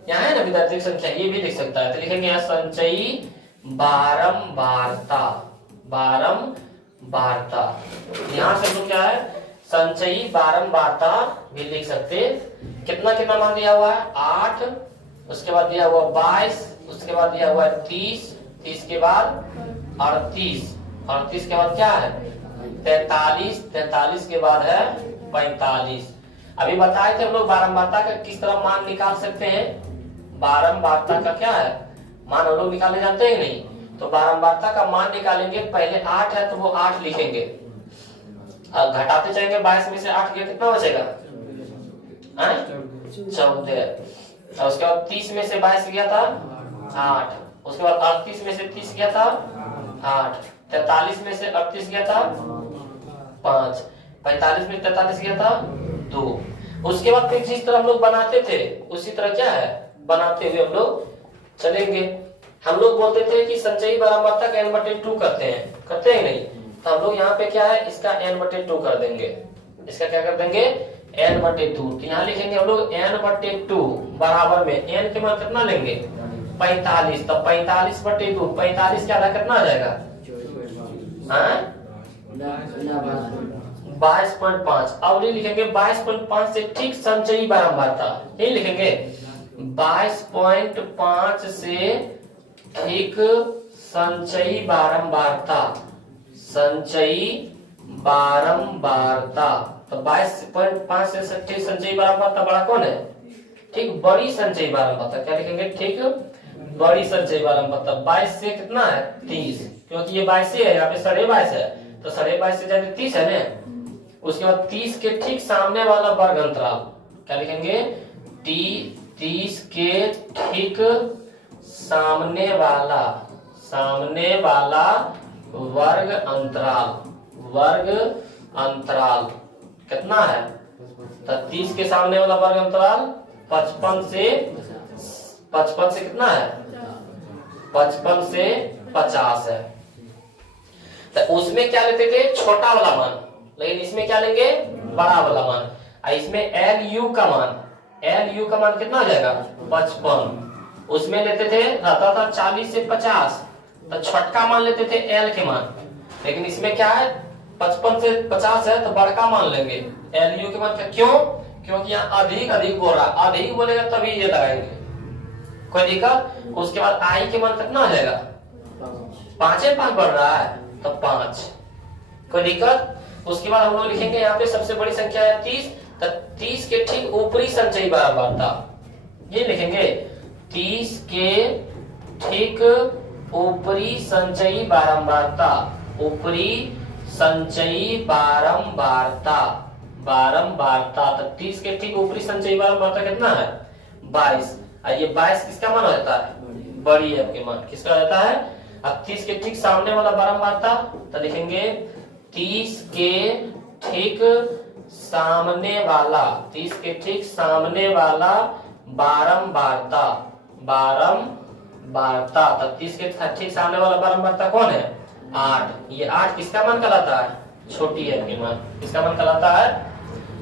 यहाँ है ना विद्यार्थियों की संख्या, ये भी लिख सकता है। तो लिखेंगे यहाँ संचयी बारंबारता। यहाँ से तो क्या है? संचयी बारंबारता भी लिख सकते। कितना कितना मान दिया हुआ है? 8, उसके बाद दिया हुआ 22, उसके बाद दिया हुआ 30, 30 के बाद 38, 38 के बाद क्या है? 43, 43 के बाद है 45। अभी बताए थे हम लोग बारंबारता का किस तरह मान निकाल सकते हैं। बारंबारता का क्या है मान हम लोग निकालने जानते हैं नहीं? तो बारंबारता का मान निकालेंगे। पहले 8 है तो वो 8 लिखेंगे, अब घटाते जाएंगे 22 में से 8 गया कितना बचेगा? 14। और उसके बाद 30 में से 22 गया था 8, उसके बाद 38 में से 30 गया था 8, 43 में से 38 गया था 5, 45 में 43 गया था 2। उसके बाद फिर जिस तरह हम लोग बनाते थे उसी तरह क्या है बनाते हुए हम लोग चलेंगे। हम लोग बोलते थे कि संचयी बारंबारता का n/2 करते हैं नहीं? तो हम लोग यहाँ पे क्या है इसका n/2 कर देंगे। इसका क्या कर देंगे? n/2। तो यहाँ लिखेंगे हम लोग n/2 बराबर में n के मान कितना लेंगे? 45। तो 45/2, 45 क्या आधा कितना आ जाएगा? 22.5। अब ये लिखेंगे 22.5 से ठीक संचयी बारंबारता, यही लिखेंगे 22.5 से ठीक संचयी बारंबारता। तो 22.5 से ठीक संचयी बारंबारता बड़ा कौन है? ठीक बड़ी संचयी बारंबारता। क्या लिखेंगे? ठीक बड़ी संचयी बारंबारता। 22 से कितना है? 30, क्योंकि ये 22 है, यहाँ पे 22.5 है तो 22.5 से ज्यादा 30 है ना। उसके बाद 30 के ठीक सामने वाला वर्ग अंतराल क्या लिखेंगे? 30 के ठीक सामने वाला वर्ग अंतराल कितना है? तो 30 के सामने वाला वर्ग अंतराल 55 से कितना है? 55 से 50 है। तो उसमें क्या लेते थे? छोटा वाला मान, लेकिन इसमें क्या लेंगे? बड़ा वाला मान। इसमें LU का मान कितना हो जाएगा? 55। उसमें लेते थे, रहता था 40 से 50, तो छोटका मान लेते थे एल के मान। लेकिन इसमें क्या है, 55 से 50 है तो बड़का मान लेंगे एल यू के मान। क्यों? क्योंकि यहाँ अधिक अधिक बोल रहा, अधिक बोलेगा तभी ये लगाएंगे, कोई दिक्कत। उसके बाद आई के मान कितना हो जाएगा, 5 बढ़ रहा है तो 5, कोई दिक्कत। उसके बाद हम लोग लिखेंगे यहाँ पे सबसे बड़ी संख्या है 30, तो 30 के ठीक ऊपरी संचयी बारंबारता, ये लिखेंगे 30 के ठीक ऊपरी संचयी बारंबारता, ऊपरी संचयी बारंबारता, बारंबारता। तो 30 के ठीक ऊपरी संचयी बारंबारता कितना है, 22। ये 22 किसका मान रहता है, बड़ी एफ के मान किसका रहता है। अब 30 के ठीक सामने वाला बारंबारता, तो लिखेंगे 30 के ठीक सामने वाला, 30 के ठीक सामने वाला बारंबारता, बारंबारता। तो 30 के ठीक सामने वाला बारंबारता कौन है, 8। ये 8 किसका मान कहलाता है, छोटी एफ के मान। किसका मान कहलाता है,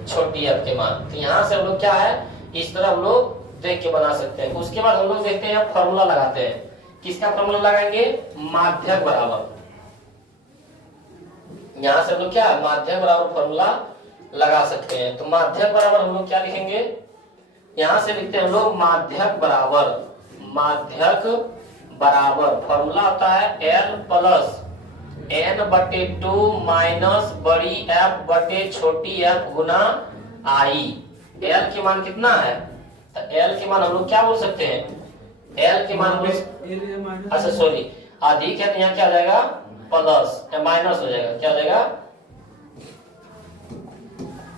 छोटी एफ के मान। तो यहाँ से हम लोग क्या है, इस तरह हम लोग देख के बना सकते हैं। उसके बाद हम लोग देखते हैं फॉर्मूला लगाते हैं। किसका फॉर्मूला लगाएंगे, माध्यक बराबर। यहाँ से हम लोग क्या माध्यक बराबर फॉर्मूला लगा सकते हैं। तो माध्यक बराबर हम लोग क्या लिखेंगे, यहाँ से लिखते हैं हम लोग माध्यक बराबर, माध्यक बराबर फॉर्मूला होता है L प्लस n/2 माइनस बड़ी एफ बटे छोटी एफ गुना आई। L के मान कितना है, तो L के मान हम लोग क्या बोल सकते हैं, L के मान अच्छा सॉरी अधिक है तो यहाँ क्या हो जाएगा, प्लस या माइनस हो जाएगा, क्या हो जाएगा,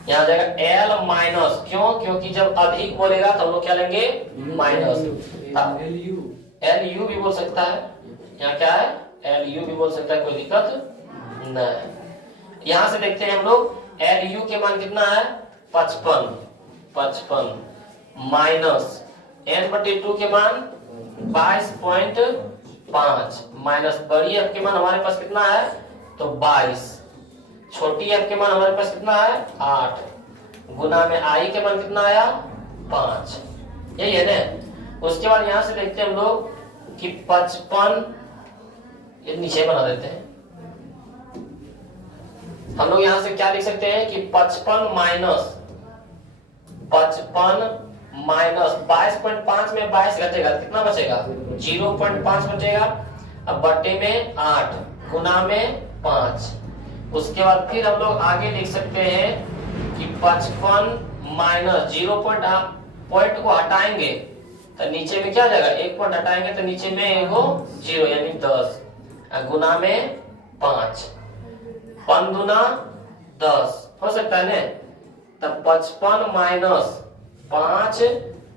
यहाँ जाएगा L माइनस। क्यों, क्योंकि जब अधिक बोलेगा तो हम लोग क्या लेंगे, माइनस। एल यू भी बोल सकता है, यहाँ क्या है, एल यू भी बोल सकता है, कोई दिक्कत नहीं। यहाँ से देखते हैं हम लोग एल यू के मान कितना है, 55 माइनस n/2 के मान 22.5 माइनस बड़ी एफ के मान हमारे पास कितना है, तो 22, छोटी एफ के मान हमारे पास कितना है, 8, गुना में आई के मान कितना आया, 5, यही है ना। उसके बाद यहाँ से देखते हैं हम लोग कि 55, ये नीचे बना देते हैं हम लोग। यहाँ से क्या लिख सकते हैं कि 55 माइनस 22.5 में 22 घटेगा, कितना बचेगा, 0.5 बचेगा। अब बटे में 8 गुना में 5। उसके बाद फिर हम लोग आगे लिख सकते हैं कि 55 माइनस 0 पॉइंट को हटाएंगे तो नीचे में क्या आ जाएगा, 1 पॉइंट हटाएंगे तो नीचे में एगो 0 यानी 10 गुना में 5, 5 दूना 10 हो सकता है ना। तब 55 माइनस 5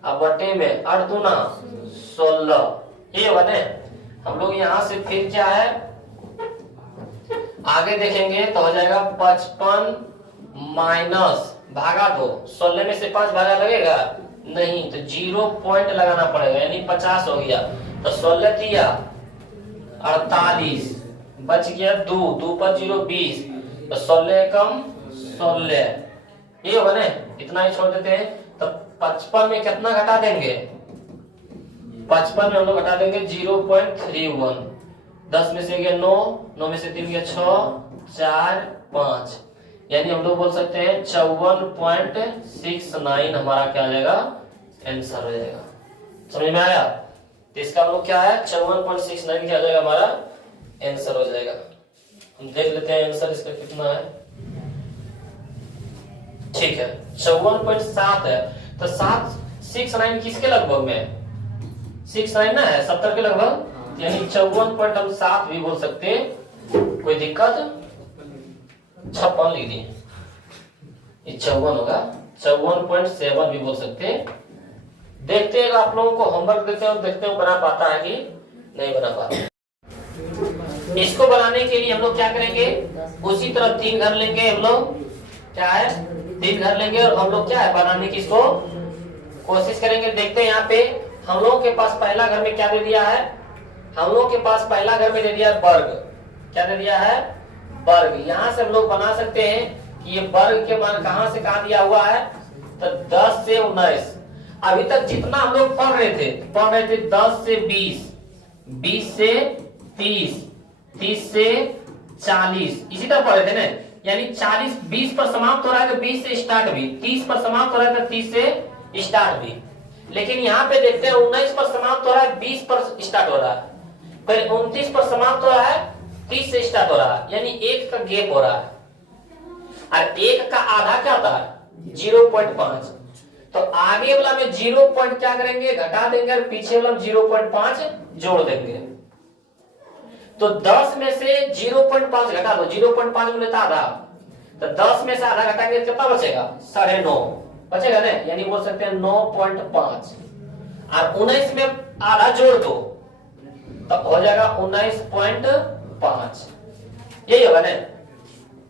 अब बटे में 8 दूना 16, ये बने। हम लोग यहाँ से फिर क्या है आगे देखेंगे तो हो जाएगा 55 माइनस भागा 2, 16 में से 5 भागा लगेगा नहीं, तो 0 पॉइंट लगाना पड़ेगा यानी 50 हो गया। तो 16 दिया 48, बच गया 2 पर 0 20, तो 16 कम 16, ये बने। इतना ही छोड़ देते हैं। तो 55 में कितना घटा देंगे, 55 में हम लोग घटा देंगे 0.31, 10 में से गया 9, 9 में से 3 गया 6, 4, 5, यानी हम लोग बोल सकते हैं 54.69 हमारा क्या आ जाएगा, आंसर हो जाएगा। समझ में आया। तो इसका हम लोग क्या है 54.69 क्या आ जाएगा, हमारा आंसर हो जाएगा। हम देख लेते हैं आंसर इसका कितना है। ठीक है 54.7 है। तो 69 किसके लगभग में, 69 ना है 70 के लगभग, यानी 54.7 भी बोल सकते हैं, कोई दिक्कत। 56 लिख दिए, ये 54 होगा, 54.7 भी बोल सकते हैं। देखते हैं आप लोगों को होमवर्क देते हैं, देखते हैं बना पाता है कि नहीं बना पाता। इसको बनाने के लिए हम लोग क्या करेंगे, उसी तरह 3 घर लेंगे हम लोग, क्या है 3 घर लेंगे और हम लोग क्या है बनाने की इसको कोशिश करेंगे। देखते हैं यहाँ पे हम लोग के पास पहला घर में क्या दे दिया है, हम लोग के पास पहला घर में दे दिया है वर्ग, क्या दे दिया है, वर्ग। यहाँ से हम लोग बना सकते हैं कि ये वर्ग के मान कहां से कहां दिया हुआ है, तो 10 से 19। अभी तक जितना हम लोग पढ़ रहे थे 10 से 20, 20 से 30, 30 से 40, इसी तरह पढ़े थे ना। यानी 40 20 पर समाप्त हो रहा है तो 20 से स्टार्ट भी, 30 पर समाप्त हो रहा है तो 30 से स्टार्ट भी। लेकिन यहाँ पे देखते हैं 19 पर समाप्त हो रहा है, 20 पर स्टार्ट हो रहा है, फिर 29 पर समाप्त हो रहा है, 30 से स्टार्ट हो रहा है, यानी एक का गैप हो रहा है। और एक का आधा क्या होता है 0.5। तो आगे वाला में 0 पॉइंट क्या करेंगे घटा देंगे और पीछे वाला में 0.5 जोड़ देंगे। तो 10 में से 0.5 घटा दो, 0.5 मिलता आधा, तो 10 में से आधा घटाएंगे तो कितना बचेगा 9.5 बचेगा ना, यानी बोल सकते हैं 9.5। और 19 में आधा जोड़ दो तब हो जाएगा 19.5, यही होगा ना।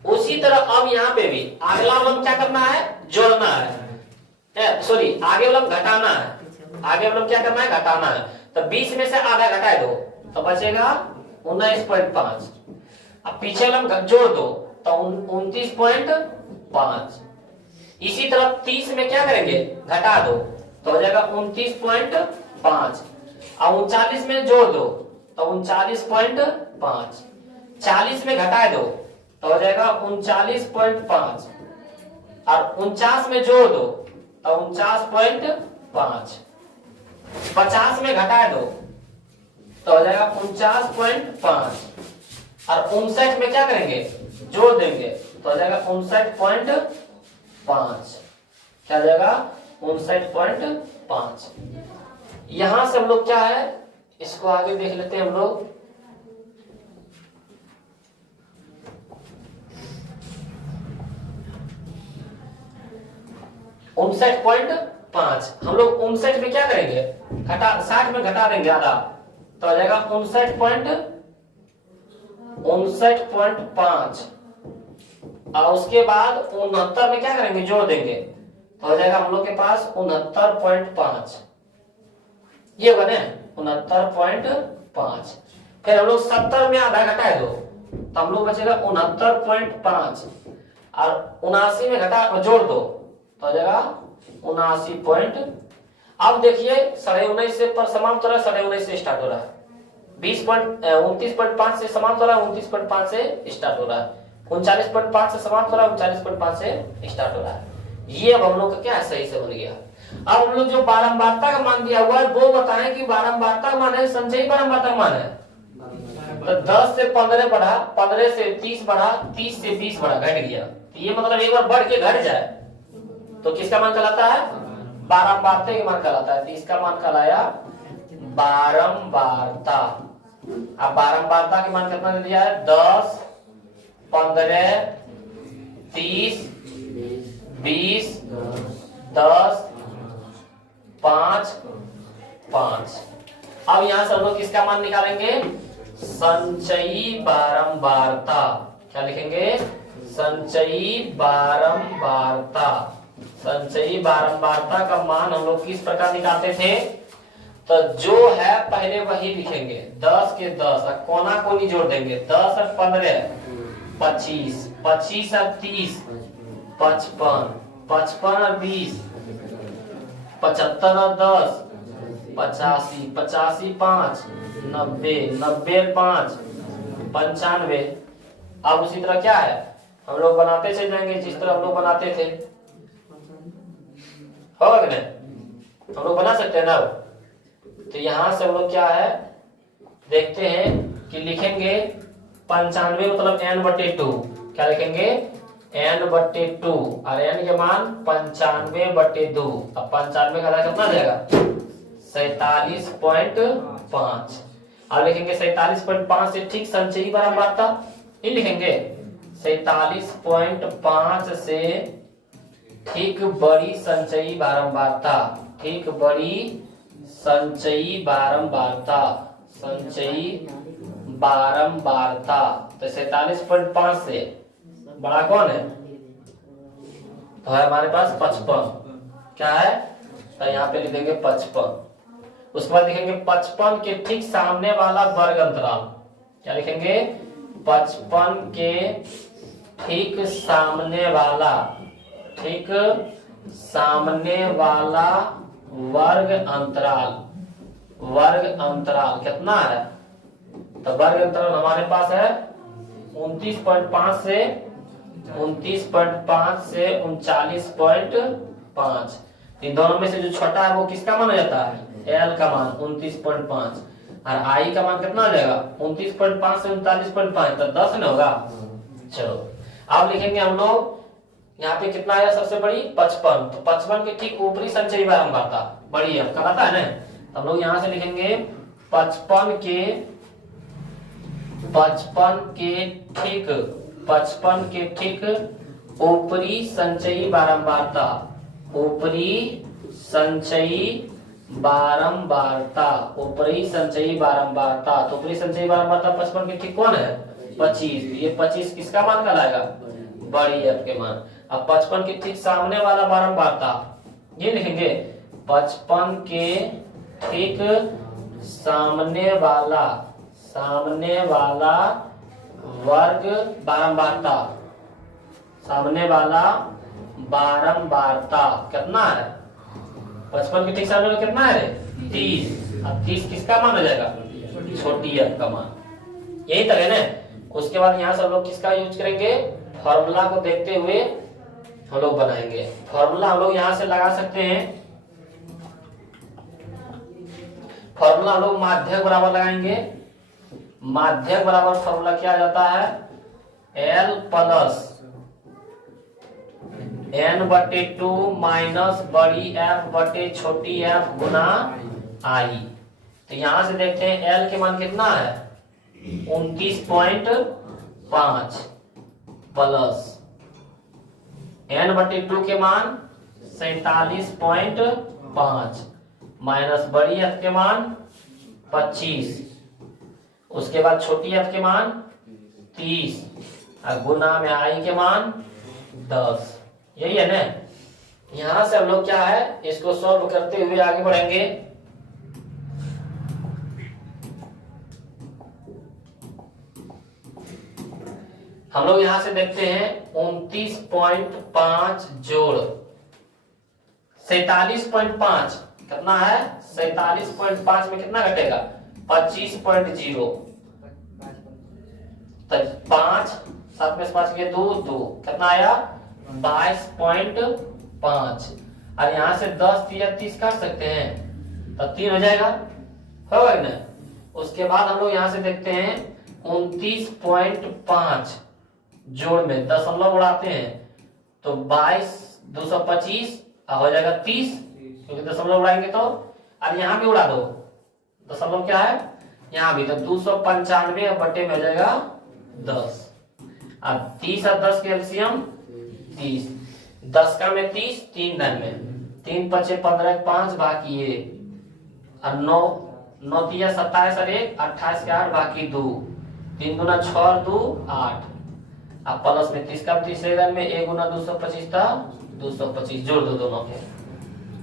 उसी तरह अब यहाँ पे भी अगला वाला क्या करना है जोड़ना है, सॉरी आगे वाला घटाना है, आगे वाला क्या करना है घटाना है। तो 20 में से आधा घटा दो तो बचेगा 19.5, अब पीछे वाला जोड़ दो तो 29.5। इसी तरह 30 में क्या करेंगे घटा दो तो हो जाएगा 29.5, और 39 में जोड़ दो तो 39.5, 40 में घटा दो तो हो जाएगा 39.5, और 49 में जोड़ दो तो 49.5, 50 में घटा दो तो हो जाएगा 49.5, और 59 में क्या करेंगे जोड़ देंगे तो हो जाएगा 59.5, क्या हो जाएगा 59.5। यहां से हम लोग क्या है इसको आगे देख लेते हैं हम लोग। ,5 हम लोग 59 में क्या करेंगे घटा 60 में घटा देंगे आधा तो हो जाएगा 59.5, और उसके बाद 69 में क्या करेंगे जोड़ देंगे तो हो जाएगा हम लोग के पास 69.5, ये होगा ना 69.5। फिर हम लोग 70 में आधा घटा दो तो हम लोग बचेगा 69.5, और 79 में घटा जोड़ दो तो हो जाएगा 79 अब देखिए 19.5 से पर समाप्त हो रहा है, 19.5 से स्टार्ट हो रहा है, 29.5 से समाप्त हो रहा है, 29.5 से स्टार्ट हो रहा है, 39.5 से समाप्त हो रहा है, 39.5 से स्टार्ट हो रहा है। ये अब हम लोग का क्या है सही से बन गया। अब हम लोग जो बारंबारता का मान दिया हुआ है वो बताएं कि बारंबारता का मान है संचयी बारंबारता का मान है। तो 10 से 15 बढ़ा, 15 से 30 बढ़ा, 30 से 20 बढ़ा, घट गया। ये मतलब एक बार बढ़ के घट जाए तो किसका मान कहलाता है बारंबारता के मान कहलाता है। तो इसका मान कहलाया बारंबारता। अब बारंबारता के मान कितना दे दिया है 10, 15, 30, 20, 10, 5, 5। अब यहां से हम लोग किसका मान निकालेंगे संचयी बारंबारता। क्या लिखेंगे संचयी बारंबारता। संचयी बारंबारता का मान हम लोग किस प्रकार निकालते थे तो जो है पहले वही लिखेंगे 10 के 10 और कोना कोनी जोड़ देंगे 10 और 15 25, 25 और 30 55, 55 और 20 75 और 10 85, 85 5 90, 90 5 95। अब उसी तरह क्या है हम लोग बनाते चले जाएंगे जिस तरह हम लोग बनाते थे, होगा कि नहीं हम लोग बना सकते हैं ना। तो यहां से हम लोग क्या है देखते हैं कि लिखेंगे 95 मतलब n/2। क्या लिखेंगे n/2 और n के मान 95/2। अब 95 का आधा कितना जाएगा 47.5। अब लिखेंगे 47.5 से ठीक संचयी बारंबारता ये लिखेंगे 47.5 से ठीक बड़ी संचयी बारंबारता। ठीक बड़ी संचयी बारंबारता। संचयी बारंबारता तो 47.5 से बड़ा कौन है तो है हमारे पास 55। क्या है तो यहाँ पे लिखेंगे 55। उसके बाद लिखेंगे 55 के ठीक सामने वाला वर्ग अंतराल। क्या लिखेंगे 55 के ठीक सामने वाला, ठीक सामने वाला वर्ग अंतराल, वर्ग अंतराल कितना है? तो वर्ग अंतराल हमारे पास है 29.5 से 39.5 इन दोनों में से जो छोटा है वो किसका माना जाता है? एल का मान 29.5 और आई का मान कितना हो जाएगा? 29.5 से 39.5 तो 10 न होगा। चलो अब लिखेंगे हम लोग यहाँ पे कितना आया सबसे बड़ी 55, तो 55 के ठीक ऊपरी संचयी बारंबारता बड़ी है कहता है ना, तो हम लोग यहाँ से लिखेंगे 55 के ठीक ऊपरी संचयी बारंबारता, ऊपरी संचयी बारंबारता, ऊपरी संचयी बारंबारता। तो ऊपरी संचयी बारंबारता 55 के ठीक कौन है? 25। ये 25 किसका मान कहलाएगा? बड़ी एफ के मान। अब 55 के ठीक सामने वाला बारंबारता ये लिखेंगे 55 के ठीक सामने वाला वर्ग बारंबारता, सामने वाला बारंबारता कितना है? 55 के ठीक सामने वाला कितना है? 30। अब 30 किसका मान हो जाएगा? छोटी एफ का मान। यही तरह ना। उसके बाद यहाँ से हम लोग किसका यूज करेंगे? फॉर्मूला को देखते हुए हम लोग बनाएंगे। फॉर्मूला हम लोग यहाँ से लगा सकते हैं। फॉर्मूला हम लोग माध्यक बराबर लगाएंगे। माध्यक बराबर फॉर्मूला क्या जाता है? L प्लस n/2 माइनस बड़ी f बटे छोटी f गुना I। तो यहां से देखते हैं L के मान कितना है? 29.5 प्लस n/2 के मान 47.5 माइनस बड़ी f के मान 25, उसके बाद छोटी f के मान 30 और गुना में I के मान 10। यही है ना। यहां से हम लोग क्या है इसको सॉल्व करते हुए आगे बढ़ेंगे। हम लोग यहां से देखते हैं 29.5 जोड़ 47.5 कितना है? 47.5 में कितना घटेगा? 25.0। तो 5 7 में से 5 के 2 कितना आया? 22.5। और यहाँ से 10 या 30 काट सकते हैं तो 3 हो जाएगा, होगा ना। उसके बाद हम लोग यहाँ से देखते हैं 29.5 जोड़ में दशमलव उड़ाते हैं तो 22 225 हो जाएगा 30, क्योंकि दशमलव उड़ाएंगे तो। और यहाँ भी उड़ा दो दशमलव क्या है यहाँ भी, तो 295 बटे में हो जाएगा 10। अब 30 और 10 के एलसीएम 30, 10 का में 30 3 दान में 3 5 15 5 बाकी ये और 9 9 3 27 और 1 28 के 8 बाकी 2 3 गुना 6 और 2 8। अब प्लस में 30 का तीसरे दान में 1 गुना 225 था 225 जोड़ दो दोनों के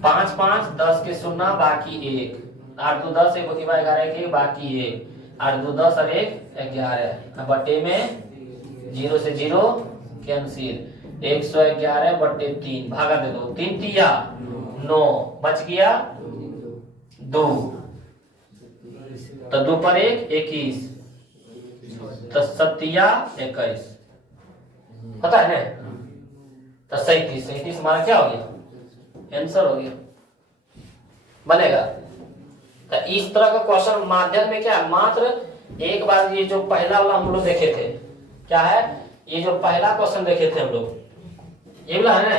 5 5 10 के 0 बाकी 1 8 2 10 1 11 के बाकी 1 8 2 10 और 1 11 बटे में 0 से 0 कैंसिल 111 बटे 3 भागा दे दो 3 तिया 9 बच गया 2 तो 2 पर 1 21 तो 7 21 पता है ना। तो 37 हमारा क्या हो गया? आंसर हो गया, बनेगा। तो इस तरह का क्वेश्चन माध्यम में क्या है, मात्र एक बार ये जो पहला वाला हम लोग देखे थे, क्या है ये जो पहला क्वेश्चन देखे थे हम लोग, ये वाला है ना,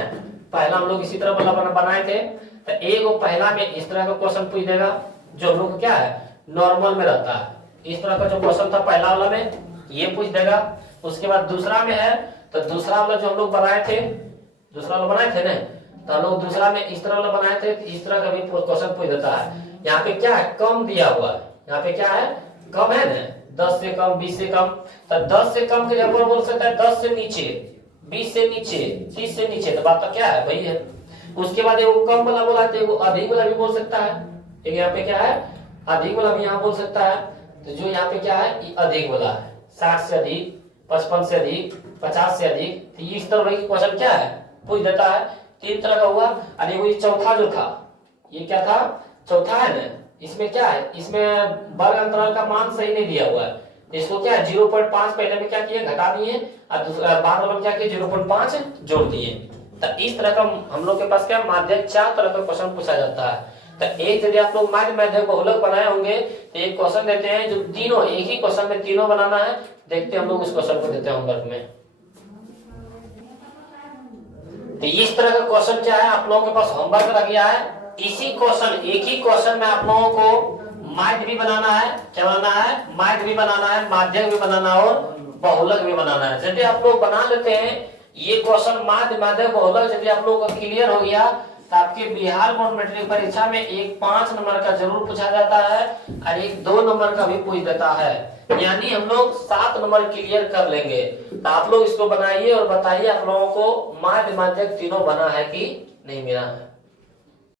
पहला हम लोग इसी तरह वाला बनाए थे। तो एक वो पहला में इस तरह का क्वेश्चन पूछ देगा जो हम लोग क्या है नॉर्मल में रहता है। इस तरह का जो क्वेश्चन था पहला वाला में ये पूछ देगा। उसके बाद दूसरा में है तो दूसरा वाला जो हम लोग बनाए थे, दूसरा वाला बनाए थे ना, तो हम लोग दूसरा में इस तरह वाला बनाए थे, इस तरह का भी क्वेश्चन पूछ देता है। यहाँ पे क्या है कम दिया हुआ है, यहाँ पे क्या है कम है ना, 10 से कम 20 से कम। तो 10 से कम के यहाँ पर बोल सकता है 10 से नीचे 20 से नीचे 30 से नीचे, तो बात तो क्या है वही है। उसके बाद वो कम वाला बोला तो वो अधिक वाला भी बोल सकता है। एक यहाँ पे क्या है अधिक वाला भी यहाँ बोल सकता है। तो जो यहाँ पे क्या है अधिक वाला है 60 से अधिक 55 से अधिक 50 से अधिक। तो इस तरह की क्वेश्चन क्या है पूछ देता है। 3 तरह का हुआ। और वो चौथा जो था ये क्या था, चौथा है ना, इसमें क्या है, इसमें वर्ग अंतराल का मान सही नहीं दिया हुआ है, इसको क्या है 0.5 पहले में क्या किए, घटा दिए, और दूसरा बाद वाला में क्या किए 0.5 जोड़ दिए। तो इस तरह का हम लोग के पास क्या माध्यक 4 तरह का क्वेश्चन पूछा जाता है। तो एक यदि आप लोग माध्यक बहुलक बनाए होंगे तो एक क्वेश्चन देते हैं जो तीनों एक ही क्वेश्चन में तीनों बनाना है, देखते हैं हम लोग उस क्वेश्चन को देते हैं होमवर्क में। तो इस तरह का क्वेश्चन क्या है आप लोगों के पास होमवर्क रह गया है। इसी क्वेश्चन, एक ही क्वेश्चन में आप लोगों को माध्य भी बनाना है, क्या बनाना है, माध्य भी बनाना है, माध्यक भी बनाना है और बहुलक भी बनाना है। यदि आप लोग बना लेते हैं ये क्वेश्चन माध्य, माध्यक, बहुलक यदि आप लोगों का क्लियर हो गया तो आपके बिहार बोर्ड मैट्रिक परीक्षा में एक 5 नंबर का जरूर पूछा जाता है और एक 2 नंबर का भी पूछ देता है, यानी हम लोग 7 नंबर क्लियर कर लेंगे। तो आप लोग इसको बनाइए और बताइए आप लोगों को माध्य, माध्यक तीनों बना है कि नहीं बना है।